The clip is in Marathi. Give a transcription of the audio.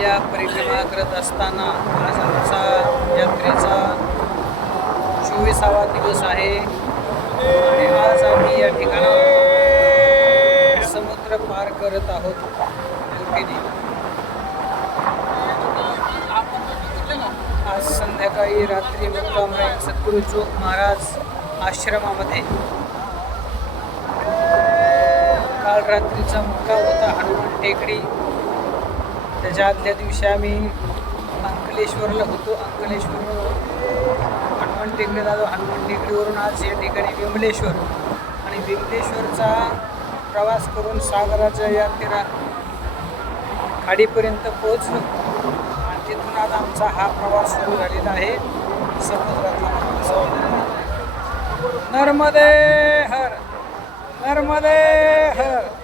या परिक्रमा करत असताना संसार यात्रेचा चोवीसावा दिवस आहे. पार करत आहोत. आज संध्याकाळी रात्री मुक्काम राहील सद्गुरू जोग महाराज आश्रमामध्ये. काल रात्रीचा मुक्काम होता हनुमान टेकडी. त्याच्या आदल्या दिवशी आम्ही अंकलेश्वरला होतो. अंकलेश्वर हनुमान टेकडीला आलो हनुमान टेकडीवरून आज या ठिकाणी विमलेश्वर आणि विमलेश्वरचा प्रवास करून सागराच्या या तीरा खाडीपर्यंत पोहोचलो. आणि तिथून आज आमचा हा प्रवास सुरू झालेला आहे. समुद्रातला नर्मदे हर नर्मदे हर! नर्मदे हर!